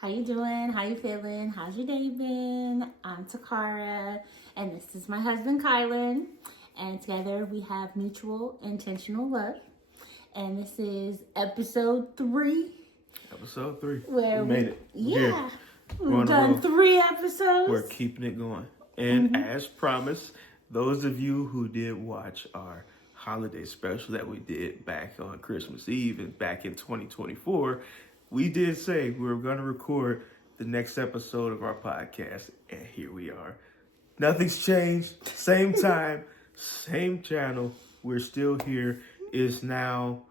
How you doing? How you feeling? How's your day been? I'm Takara, and this is my husband, Kylan. And together we have mutual intentional love. And this is episode 3. Episode 3. Where we made it. Yeah. We've done 3 episodes. We're keeping it going. And as promised, those of you who did watch our holiday special that we did back on Christmas Eve and back in 2024, we did say we were going to record the next episode of our podcast. And here we are. Nothing's changed. Same time, same channel. We're still here. It's now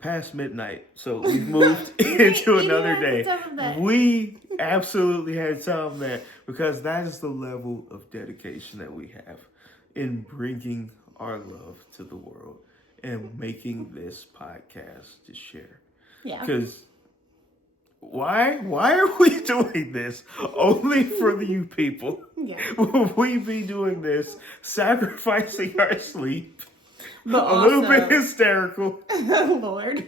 past midnight, so we've moved into another day. We absolutely had to tell them that because that is the level of dedication that we have in bringing our love to the world and making this podcast to share. Yeah. Because why are we doing this only for you people? Yeah. Will we be doing this, sacrificing our sleep? But a little bit hysterical. Lord.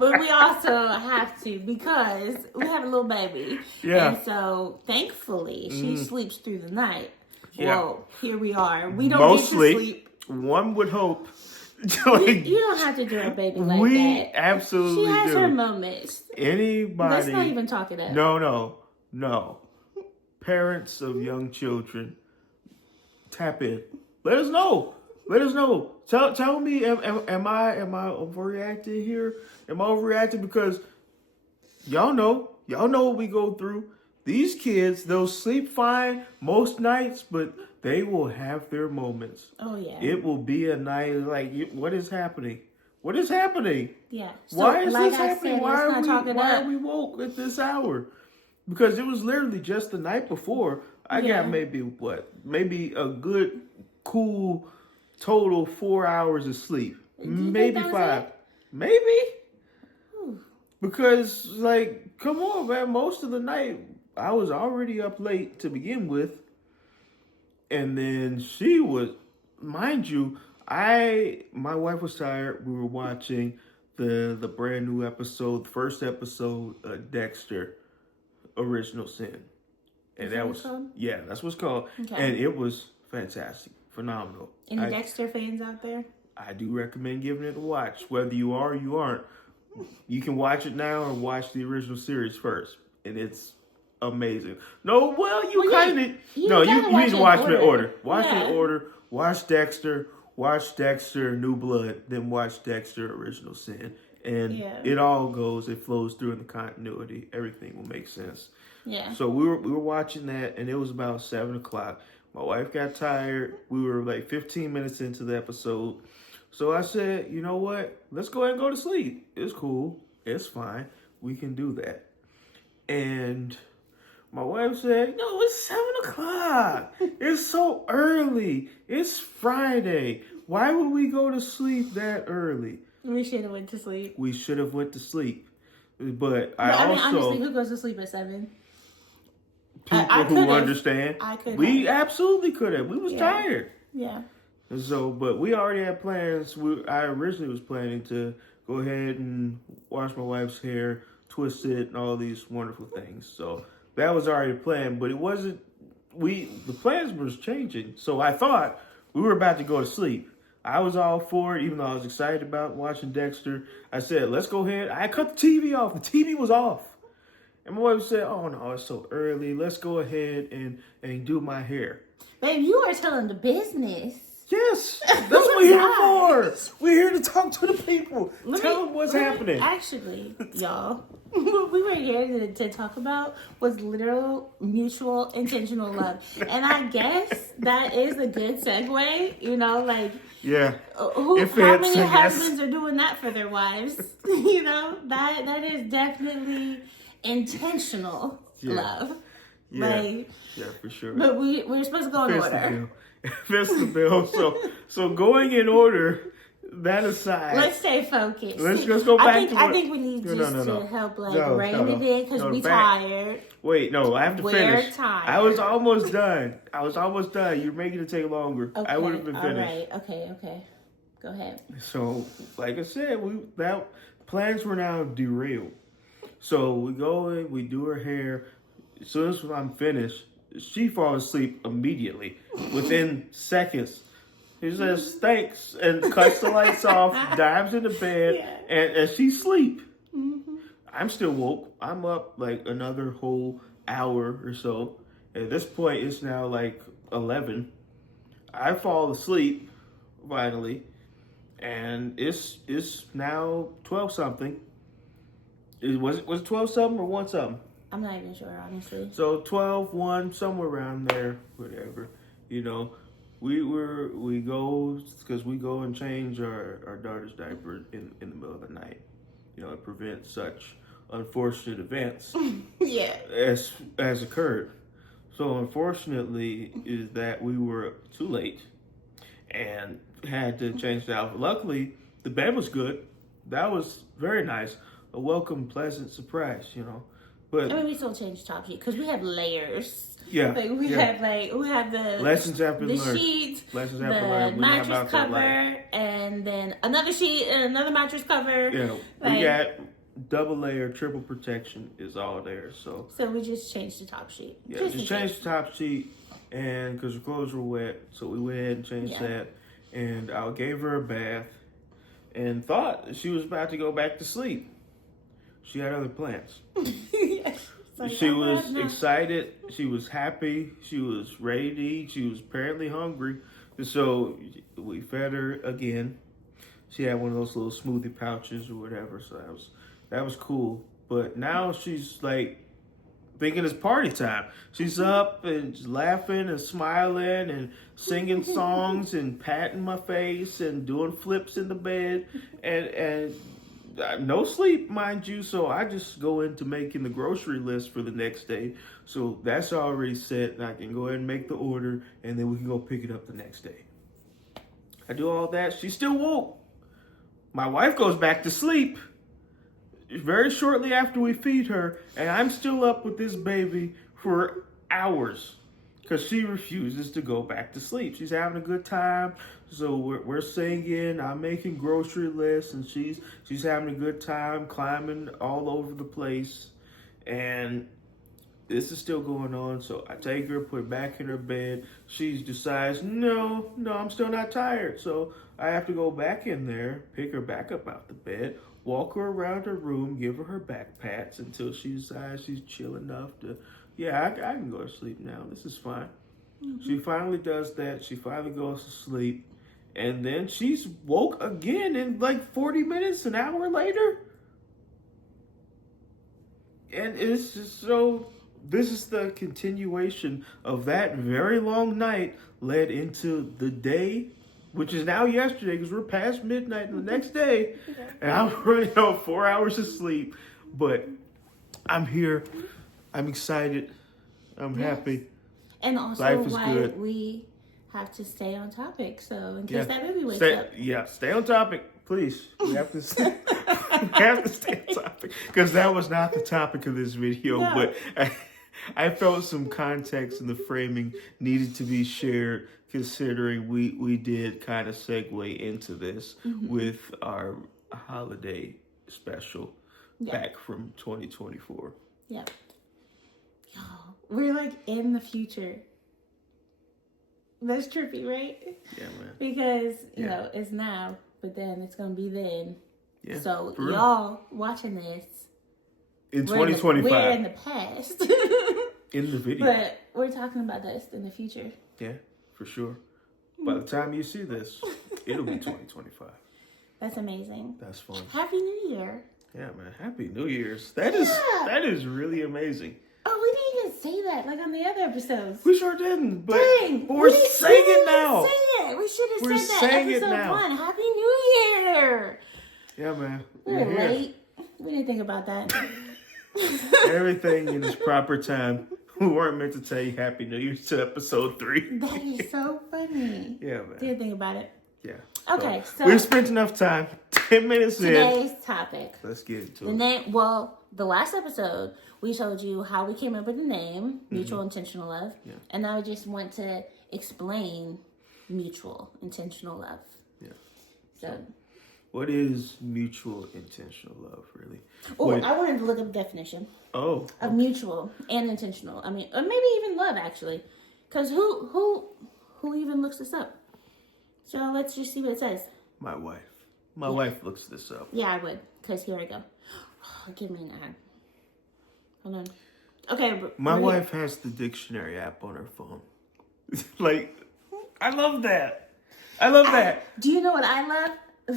But we also have to because we have a little baby. Yeah. And so thankfully she sleeps through the night. Yeah. Well, here we are. We don't Mostly, get to sleep. One would hope. You don't have to do a baby like that. We absolutely She has do. her moments. Anybody. Let's not even talk it up. No. Parents of young children, tap in. Let us know. Tell me, am I overreacting here? Am I overreacting? Because y'all know what we go through. These kids, they'll sleep fine most nights, but they will have their moments. Oh yeah. It will be a night like, what is happening? What is happening? Yeah. So, Why is like this I happening? said, Why are we woke at this hour? Because it was literally just the night before. I got maybe a good, cool, total 4 hours of sleep. Maybe 5. Maybe. Because, like, come on, man. Most of the night, I was already up late to begin with. And then she was, mind you, my wife was tired. We were watching the brand new episode, the first episode, Dexter, Original Sin. And that was, that's what it's called. Okay. And it was fantastic, phenomenal. Any Dexter fans out there? I do recommend giving it a watch. Whether you are or you aren't, you can watch it now or watch the original series first. And it's amazing. No, well, you need to watch them in order. Watch them in order. Watch Dexter, New Blood, then watch Dexter, Original Sin. And it all it flows through in the continuity. Everything will make sense. Yeah. So we were watching that, and it was about 7 o'clock. My wife got tired. We were like 15 minutes into the episode. So I said, you know what? Let's go ahead and go to sleep. It's cool. It's fine. We can do that. And my wife said, no, it's 7 o'clock. It's so early. It's Friday. Why would we go to sleep that early? We should have went to sleep. But honestly, who goes to sleep at 7? People who understand. We absolutely could have. We was tired. Yeah. So, but we already had plans. I originally was planning to go ahead and wash my wife's hair, twist it, and all these wonderful things. So that was already planned, but it wasn't. The plans was changing. So I thought we were about to go to sleep. I was all for it, even though I was excited about watching Dexter. I said, let's go ahead. I cut the TV off. The TV was off. And my wife said, oh, no, it's so early. Let's go ahead and do my hair. Babe, you are telling the business. Yes. That's what we're here for. We're here to talk to the people. Tell them what's happening. Actually, y'all, what we were here to talk about was literal mutual intentional love. And I guess that is a good segue, yeah. How many husbands are doing that for their wives? That is definitely intentional love. Yeah. Yeah, for sure. But we're supposed to go in order. Vestibule. So going in order, that aside. Let's stay focused. Let's go back I think we need to help rein it in because we tired. Wait, no, I have to finish. We're tired. I was almost done. You're making it take longer. Okay, I would have been finished. All right. Okay. Go ahead. So, like I said, plans were now derailed. So we go in, we do her hair. As soon as I'm finished, she falls asleep immediately, within seconds. She says thanks and cuts the lights off, dives in the bed, and she's asleep. I'm still woke. I'm up like another whole hour or so. At this point, it's now like 11. I fall asleep finally, and it's now 12 something. Was it 12 something or 1 something? I'm not even sure, honestly. So 12, 1, somewhere around there, whatever. You know, we go because we go and change our daughter's diaper in the middle of the night. You know, it prevents such unfortunate events as occurred. So unfortunately is that we were too late and had to change the outfit. Luckily, the bed was good. That was very nice. A welcome, pleasant surprise, you know. But I mean, we still change top sheet because we have layers. Yeah, like we have the lessons have been the learned. sheet, Lessons the have been learned. mattress cover, and then another sheet and another mattress cover. Yeah, we got double layer, triple protection is all there. So we just changed the top sheet. Yeah, just changed the top sheet, and because her clothes were wet, so we went ahead and changed that. And I gave her a bath, and thought she was about to go back to sleep. She had other plans. She was excited. She was happy. She was ready to eat. She was apparently hungry. So we fed her again. She had one of those little smoothie pouches or whatever. So that was cool. But now she's like thinking it's party time. She's up and laughing and smiling and singing songs and patting my face and doing flips in the bed and no sleep, mind you, so I just go into making the grocery list for the next day. So that's already set, and I can go ahead and make the order, and then we can go pick it up the next day. I do all that. She's still woke. My wife goes back to sleep very shortly after we feed her, and I'm still up with this baby for hours because she refuses to go back to sleep. She's having a good time. So we're singing, I'm making grocery lists, and she's having a good time climbing all over the place. And this is still going on. So I take her, put her back in her bed. She decides, no, I'm still not tired. So I have to go back in there, pick her back up out the bed, walk her around her room, give her back pats until she decides she's chill enough to, I can go to sleep now. This is fine. Mm-hmm. She finally does that. She finally goes to sleep. And then she's woke again in like 40 minutes, an hour later. And it's just so, this is the continuation of that very long night led into the day, which is now yesterday because we're past midnight and the next day. And I'm running out 4 hours of sleep. But I'm here. I'm excited. I'm happy. And also life is why good. We have to stay on topic. So in case that baby wakes up. Yeah, stay on topic, please. We have to stay, stay on topic. Because that was not the topic of this video. No. But I felt some context and the framing needed to be shared, considering we did kind of segue into this with our holiday special back from 2024. Yeah. Y'all, we're like in the future. That's trippy, right? Yeah, man. Because, you know, it's now, but then it's going to be then. Yeah, so, y'all real. Watching this. In 2025. We're in the past. In the video. But we're talking about this in the future. Yeah, for sure. By the time you see this, it'll be 2025. That's amazing. That's fun. Happy New Year. Yeah, man. Happy New Year's. That is really amazing. Oh, we didn't even say that like on the other episodes. We sure didn't. But, Dang, but we're saying it now. We should have said that episode 1. Happy New Year. Yeah, man. We're late. We didn't think about that. Everything in its proper time. We weren't meant to tell you Happy New Year to episode 3. That is so funny. Yeah, man. Didn't think about it. Yeah. Okay, so we've spent enough time. 10 minutes today's topic. Let's get into the name. Well, the last episode we told you how we came up with the name, Mutual Intentional Love, and now I just want to explain Mutual Intentional Love. Yeah. So What is mutual intentional love, really? Oh, What- I wanted to look up the definition Oh, of mutual and intentional. I mean, or maybe even love, actually. Because who even looks this up? So let's just see what it says. my wife. My wife looks this up. Yeah, I would. Because here I go. Oh, give me an ad. Hold on. Okay. My wife has the dictionary app on her phone. Like, I love that. I love that. Do you know what I love?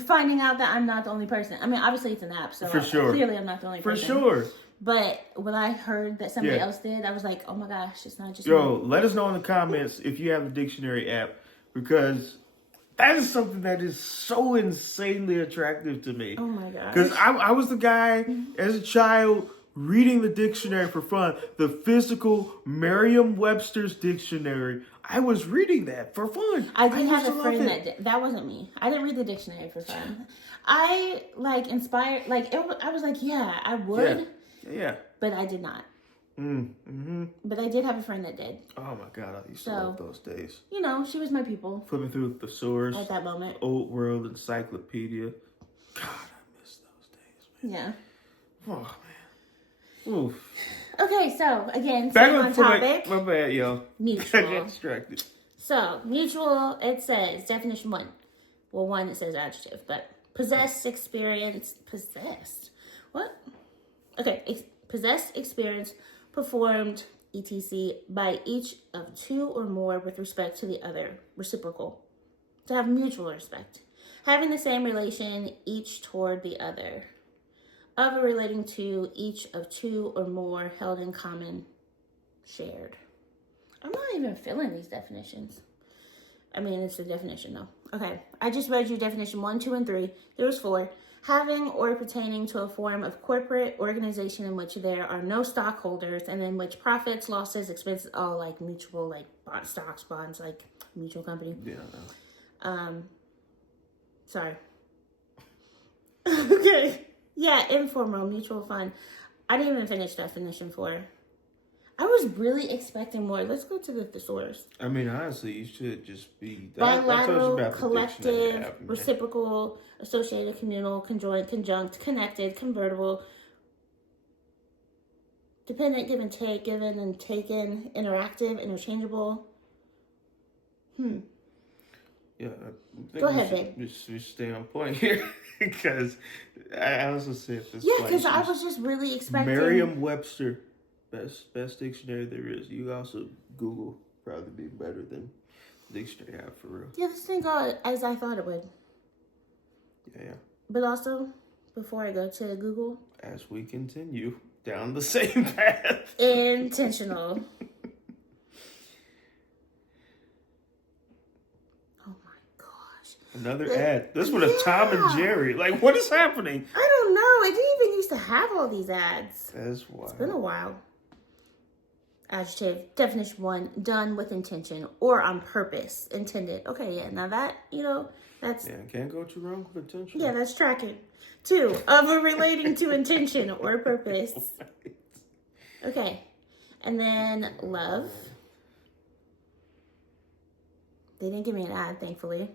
Finding out that I'm not the only person. I mean, obviously it's an app, so For sure. clearly I'm not the only For person. sure. But when I heard that somebody else did, I was like, oh my gosh, it's not just Yo, me. let us know in the comments if you have the dictionary app, because that is something that is so insanely attractive to me. Oh my gosh. Because I was the guy as a child reading the dictionary for fun, the physical Merriam-Webster's dictionary. I was reading that for fun. I did have used a to friend love it. that wasn't me. I didn't read the dictionary for fun. I inspired, I was like, yeah, I would, Yeah. but I did not. Mm-hmm. But I did have a friend that did. Oh my God, I used to love those days. You know, she was my people Flipping through the thesaurus, at that moment. Old World Encyclopedia. God, I miss those days, man. Yeah. Oh man. Oof. Okay, so again, Back staying on on point. topic. My bad, yo. I Mutual. got distracted. So, mutual, it says, definition 1. Well, 1, it says adjective, but possessed experience, possessed. What? Okay, possessed experience performed, etc., by each of 2 or more with respect to the other, reciprocal. To have mutual respect. Having the same relation, each toward the other. Of or relating to each of 2 or more held in common, shared. I'm not even filling these definitions. I mean, it's a definition, though. Okay, I just read you definition 1, 2, and 3. There was 4. Having or pertaining to a form of corporate organization in which there are no stockholders and in which profits, losses, expenses, all like mutual, like stocks, bonds, like mutual company. Yeah, I know. Sorry. Okay. Yeah, informal, mutual fund. I didn't even finish definition 4. I was really expecting more. Let's go to the thesaurus. I mean, honestly, you should just be... Bilateral, collective, reciprocal, associated, communal, conjoined, conjunct, connected, convertible, dependent, give and take, given and taken, interactive, interchangeable. Yeah, Go ahead, babe. We should stay on point here because I also said this. Yeah, because I was just really expecting... Merriam-Webster, best dictionary there is. You also Google probably be better than dictionary app for real. Yeah, this didn't go as I thought it would. Yeah. But also, before I go to Google... As we continue down the same path. Intentional. Oh my gosh. Another ad. This one is Tom and Jerry. Like, what is happening? I don't know. I didn't even used to have all these ads. That's wild. It's been a while. Adjective. Definition 1. Done with intention or on purpose. Intended. Okay, yeah. Now that, that's... Yeah, can't go too wrong with intention. Yeah, that's tracking. 2. Of or relating to intention or purpose. Okay. And then love. They didn't give me an ad, thankfully.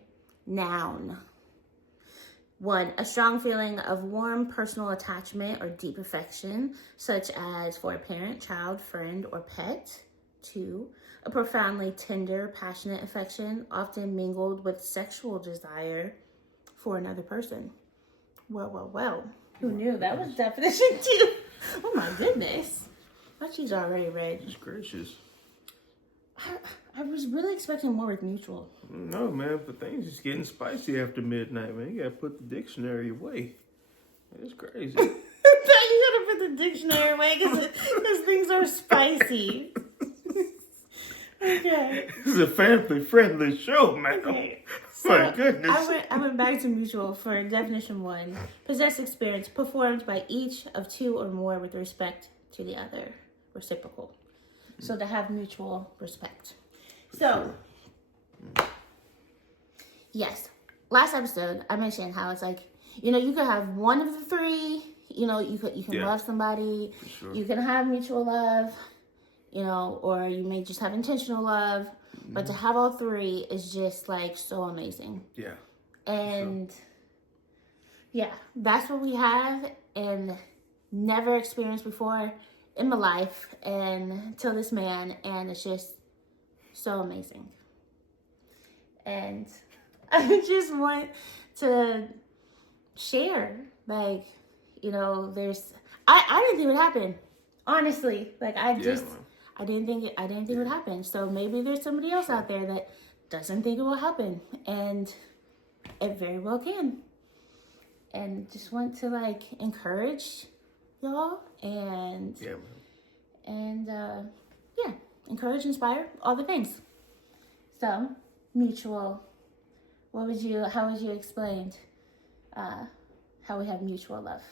Noun. 1. A strong feeling of warm personal attachment or deep affection, such as for a parent, child, friend, or pet. 2. A profoundly tender, passionate affection, often mingled with sexual desire for another person. Well. Who knew? That was definition 2. Oh my goodness. My cheese already red. It's gracious. I was really expecting more with mutual. No, man, but things just getting spicy after midnight, man. You gotta put the dictionary away. It's crazy. I thought you gotta put the dictionary away because things are spicy. Okay. This is a family-friendly show, man. Okay. My goodness. I went back to mutual for definition 1. Possess experience performed by each of 2 or more with respect to the other. Reciprocal. So to have mutual respect. So, yes. Last episode, I mentioned how it's like, you could have one of the 3. You can love somebody. Sure. You can have mutual love. Or you may just have intentional love. But to have all 3 is just like so amazing. Yeah. And Yeah, that's what we have and never experienced before in my life and till this man, and it's just so amazing. And I just want to share, like, I didn't think it would happen. Honestly. Like I didn't think it would happen. So maybe there's somebody else out there that doesn't think it will happen. And it very well can. And just want to like encourage y'all and encourage, inspire, all the things. So, mutual. How would you explain how we have mutual love?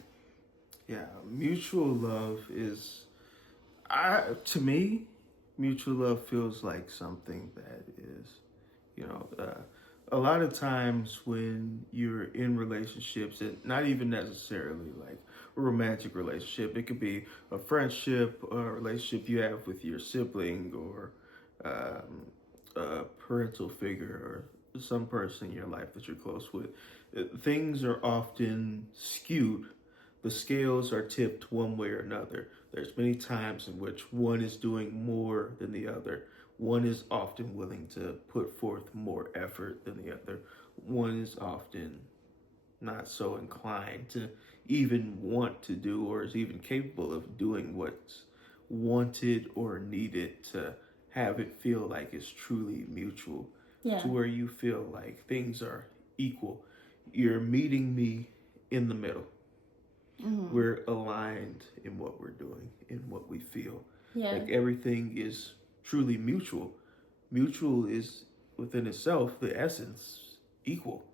Yeah, mutual love is, to me, mutual love feels like something that is, a lot of times when you're in relationships, and not even necessarily like a romantic relationship, it could be a friendship or a relationship you have with your sibling or a parental figure or some person in your life that you're close with. Things are often skewed. The scales are tipped one way or another. There's many times in which one is doing more than the other. One is often willing to put forth more effort than the other. One is often not so inclined to even want to do or is even capable of doing what's wanted or needed to have it feel like it's truly mutual. Yeah. To where you feel like things are equal. You're meeting me in the middle. Mm-hmm. We're aligned in what we're doing, in what we feel. Yeah. Like everything is truly mutual. Mutual is within itself, the essence, equal.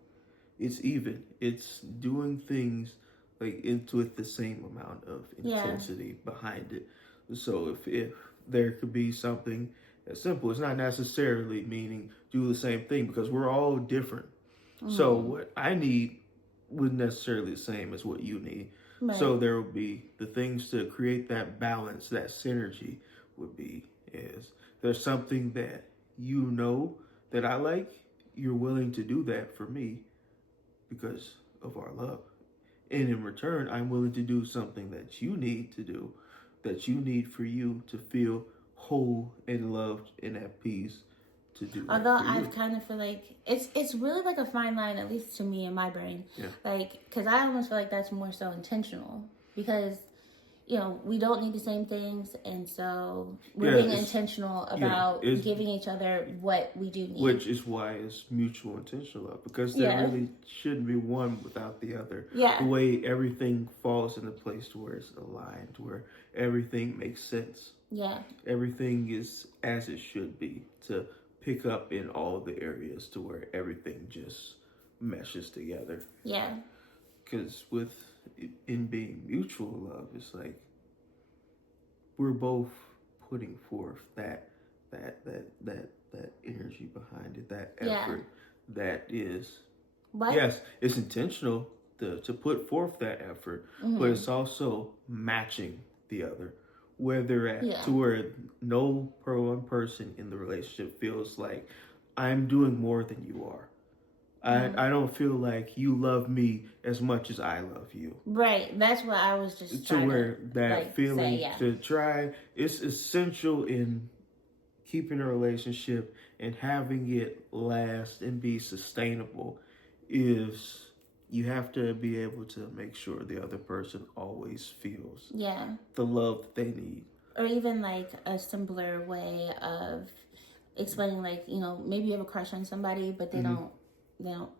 It's even. It's doing things like with the same amount of intensity behind it. So if there could be something as simple, it's not necessarily meaning do the same thing because we're all different. Mm-hmm. So what I need wouldn't necessarily the same as what you need. Right. So there will be the things to create that balance, that synergy would be is there's something that that I like, you're willing to do that for me because of our love. And in return, I'm willing to do something that you need to do, that you need for you to feel whole and loved and at peace to do. Although I kind of feel like it's really like a fine line, at least to me in my brain. Yeah. Like, because I almost feel like that's more so intentional because, we don't need the same things. And so we're being intentional about giving each other what we do need. Which is why it's mutual intentional love because there really shouldn't be one without the other. Yeah. The way everything falls into place to where it's aligned, where everything makes sense. Yeah. Everything is as it should be to pick up in all the areas to where everything just meshes together. Yeah. Because in being mutual love, it's like we're both putting forth that energy behind it, that effort that is. What? Yes, it's intentional to put forth that effort, but it's also matching the other. Where they're at, to where no one person in the relationship feels like I'm doing more than you are. I don't feel like you love me as much as I love you. Right. That's what I was just trying to where that feeling say, to try. It's essential in keeping a relationship and having it last and be sustainable. Is you have to be able to make sure the other person always feels the love that they need. Or even like a simpler way of explaining, like, maybe you have a crush on somebody, but they don't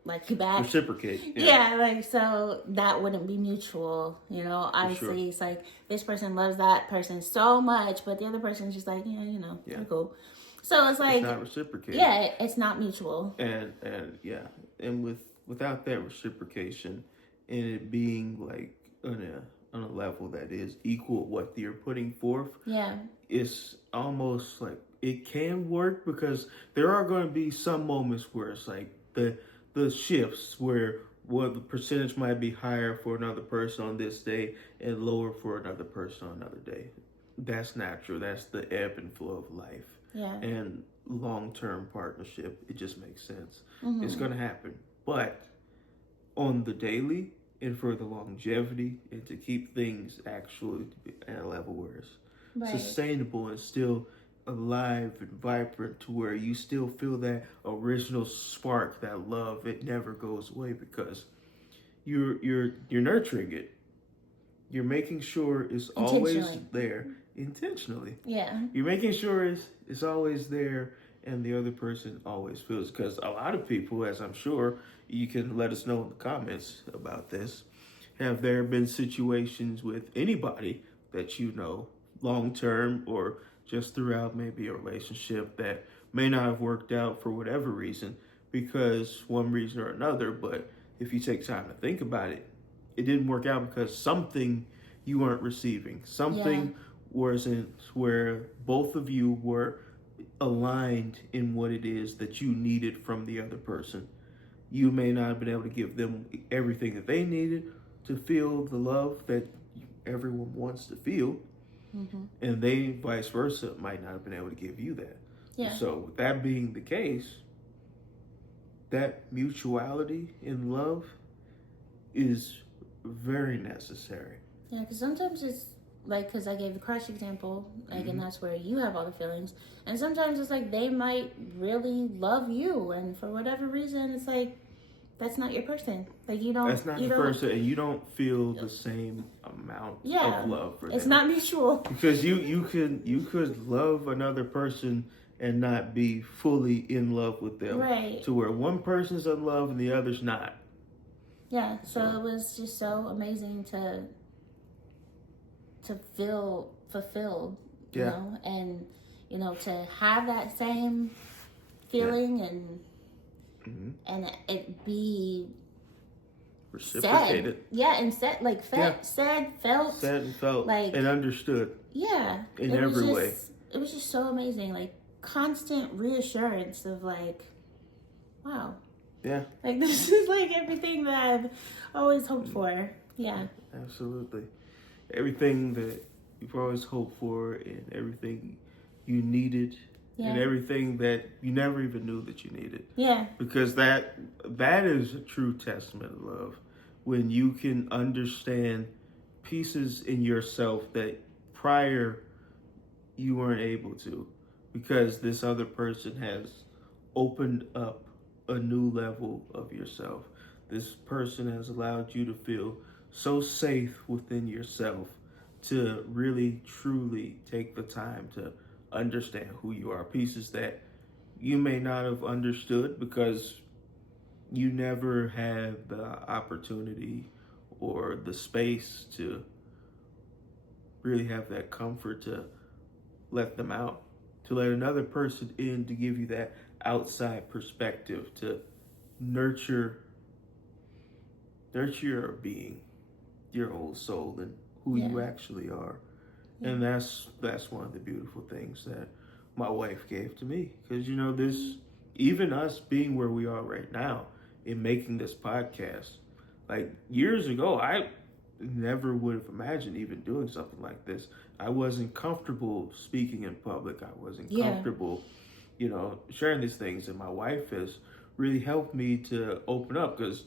like you back. Reciprocate. Yeah, like, so that wouldn't be mutual, obviously. It's like this person loves that person so much, but the other person's just like, you're cool. So it's like, it's not reciprocated. Yeah, it's not mutual. And without that reciprocation and it being like on a level that is equal what you're putting forth, it's almost like it can work because there are going to be some moments where it's like the shifts where the percentage might be higher for another person on this day and lower for another person on another day. That's natural. That's the ebb and flow of life. Yeah. And long-term partnership, it just makes sense. It's going to happen. But on the daily, and for the longevity and to keep things actually at a level where it's sustainable and still alive and vibrant, to where you still feel that original spark, that love. It never goes away because you're nurturing it. You're making sure it's always there intentionally. Yeah. You're making sure it's always there, and the other person always feels. Because a lot of people, as I'm sure you can let us know in the comments about this, have there been situations with anybody that you know, long term or just throughout maybe a relationship, that may not have worked out for whatever reason, because one reason or another, but if you take time to think about it, it didn't work out because something you weren't receiving. Something wasn't where both of you were aligned in what it is that you needed from the other person. You may not have been able to give them everything that they needed to feel the love that everyone wants to feel. Mm-hmm. And they, vice versa, might not have been able to give you that. Yeah. So with that being the case, that mutuality in love is very necessary. Yeah, because sometimes it's like, because I gave the crush example, like, and that's where you have all the feelings. And sometimes it's like they might really love you, and for whatever reason, it's like that's not your person. Like, you don't. That's not your person, and you don't feel the same amount of love for them. It's not mutual. Because you could love another person and not be fully in love with them. Right. To where one person's in love and the other's not. Yeah. So it was just so amazing to feel fulfilled, you know, and, you know, to have that same feeling and it be reciprocated. Said. Yeah, and said, like, said and felt, like, and understood. Yeah. In every way. It was just so amazing. Like, constant reassurance of, like, wow. Yeah. Like, this is, like, everything that I've always hoped for. Yeah. Absolutely. Everything that you've always hoped for, and everything you needed, and everything that you never even knew that you needed. Yeah. Because that is a true testament of love. When you can understand pieces in yourself that prior you weren't able to, because this other person has opened up a new level of yourself. This person has allowed you to feel so safe within yourself to really truly take the time to understand who you are. Pieces that you may not have understood because you never had the opportunity or the space to really have that comfort to let them out, to let another person in, to give you that outside perspective, to nurture your being, your whole soul, and who you actually are. And that's one of the beautiful things that my wife gave to me. Because, you know, this, even us being where we are right now in making this podcast, like, years ago, I never would have imagined even doing something like this. I wasn't comfortable speaking in public. I wasn't comfortable, you know, sharing these things. And my wife has really helped me to open up, because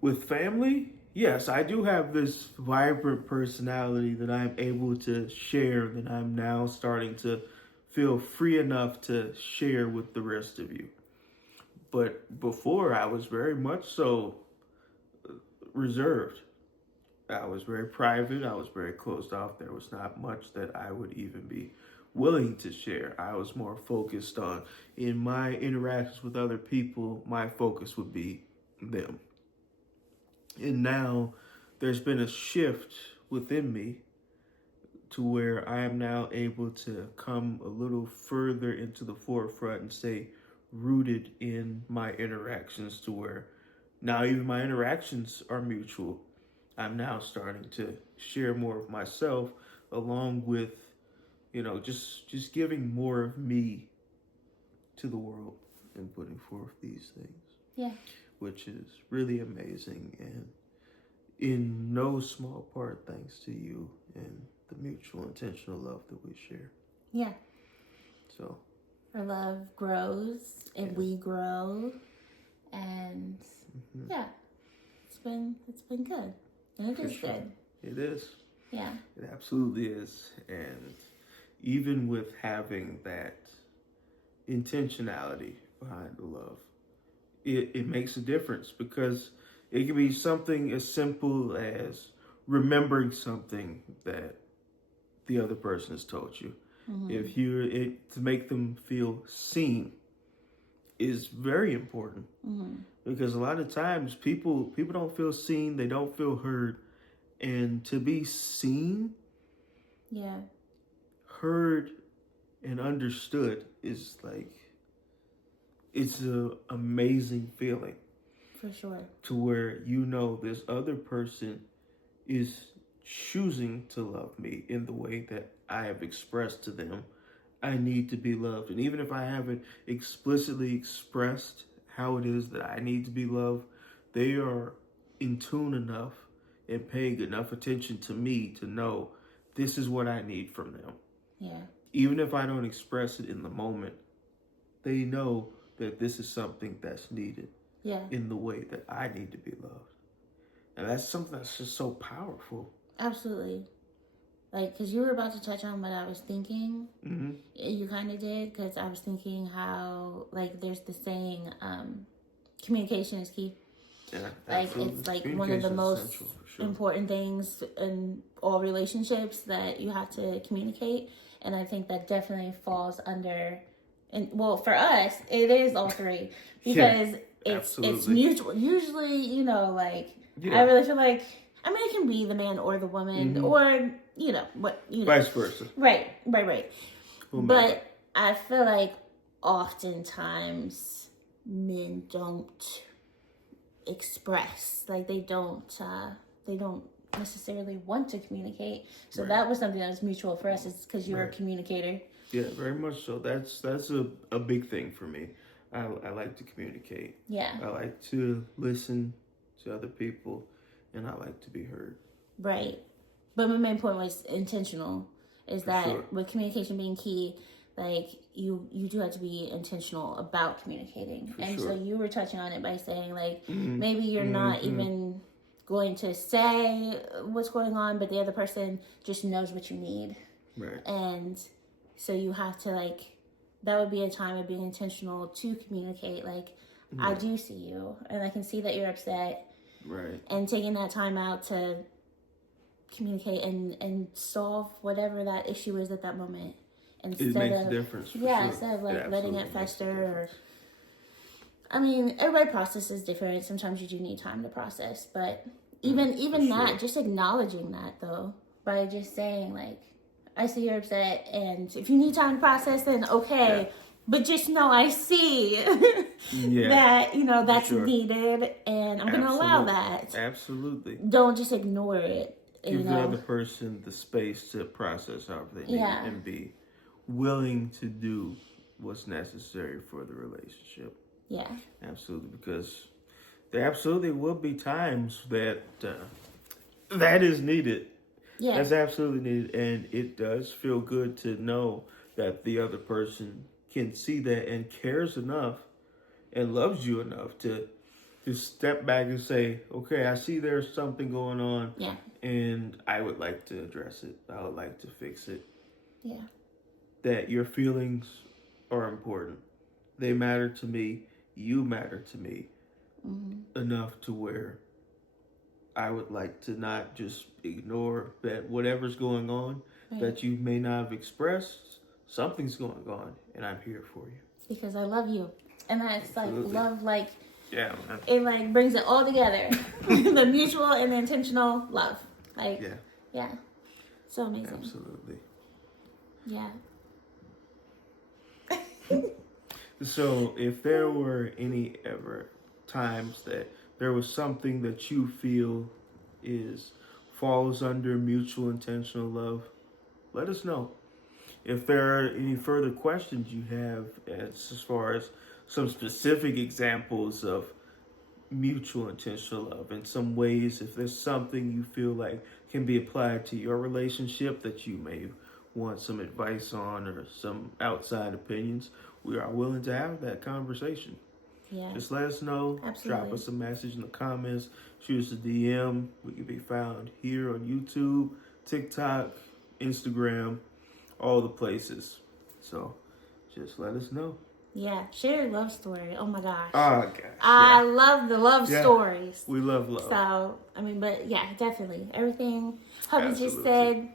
with family, yes, I do have this vibrant personality that I'm able to share, that I'm now starting to feel free enough to share with the rest of you. But before, I was very much so reserved. I was very private. I was very closed off. There was not much that I would even be willing to share. I was more focused on, in my interactions with other people, my focus would be them. And now there's been a shift within me to where I am now able to come a little further into the forefront and stay rooted in my interactions, to where now even my interactions are mutual. I'm now starting to share more of myself, along with, you know, just giving more of me to the world and putting forth these things. Yeah. Which is really amazing, and in no small part thanks to you and the mutual intentional love that we share. Yeah. So our love grows and we grow, and it's been good. And it is good. It is. Yeah. It absolutely is. And even with having that intentionality behind the love, it makes a difference, because it can be something as simple as remembering something that the other person has told you. If to make them feel seen is very important, because a lot of times people don't feel seen, they don't feel heard, and to be seen, heard, and understood is like, it's an amazing feeling. For sure. To where this other person is choosing to love me in the way that I have expressed to them I need to be loved. And even if I haven't explicitly expressed how it is that I need to be loved, they are in tune enough and paying enough attention to me to know this is what I need from them. Yeah. Even if I don't express it in the moment, they know that this is something that's needed. Yeah. In the way that I need to be loved. And that's something that's just so powerful. Absolutely. Like, because you were about to touch on what I was thinking. You kind of did, because I was thinking how, like, there's the saying, communication is key. Yeah, like, absolutely. It's like one of the most important things in all relationships, that you have to communicate. And I think that definitely falls under, and well, for us, it is all three, because it's mutual. Usually, I really feel like, I mean, it can be the man or the woman, or vice versa. Right. But I feel like oftentimes men don't express, like they don't necessarily want to communicate. So that was something that was mutual for us, is because you're a communicator. Yeah, very much so. That's a big thing for me. I like to communicate. Yeah. I like to listen to other people, and I like to be heard. Right. But my main point was intentional, is that with communication being key, like you do have to be intentional about communicating. So you were touching on it by saying, like, maybe you're not even going to say what's going on, but the other person just knows what you need. Right. And so you have to, like, that would be a time of being intentional to communicate. Like, I do see you, and I can see that you're upset. Right. And taking that time out to communicate and solve whatever that issue is at that moment. Instead it makes a difference. Instead of like letting it fester. Or, I mean, everybody processes different. Sometimes you do need time to process, but even that, just acknowledging that though, by just saying, like, I see you're upset, and if you need time to process, then okay. Yeah. But just know I see that, that's needed, and I'm going to allow that. Absolutely. Don't just ignore it. Give the other person the space to process however they need, and be willing to do what's necessary for the relationship. Yeah. Absolutely, because there absolutely will be times that that is needed. Yeah. That's absolutely needed, and it does feel good to know that the other person can see that and cares enough and loves you enough to step back and say, okay, I see there's something going on, and I would like to address it. I would like to fix it. Yeah. That your feelings are important. They matter to me. You matter to me enough to where I would like to not just ignore that whatever's going on that you may not have expressed, something's going on, and I'm here for you. It's because I love you. And that's like love, like, yeah, man. It like brings it all together. The mutual and the intentional love. Like, yeah. So amazing. Absolutely. Yeah. So if there were any ever times that there was something that you feel falls under mutual intentional love, let us know. If there are any further questions you have as far as some specific examples of mutual intentional love, in some ways, if there's something you feel like can be applied to your relationship that you may want some advice on or some outside opinions, we are willing to have that conversation. Yeah. Just let us know. Absolutely. Drop us a message in the comments. Shoot us a DM. We can be found here on YouTube, TikTok, Instagram, all the places. So just let us know. Yeah, share your love story. Oh my gosh. Oh, gosh. I love the love stories. We love love. So, I mean, but yeah, definitely. Everything Hubby just said,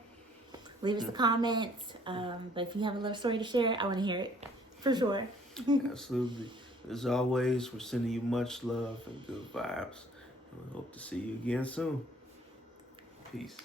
leave us a comment. But if you have a love story to share, I want to hear it. For sure. Absolutely. As always, we're sending you much love and good vibes. And we hope to see you again soon. Peace.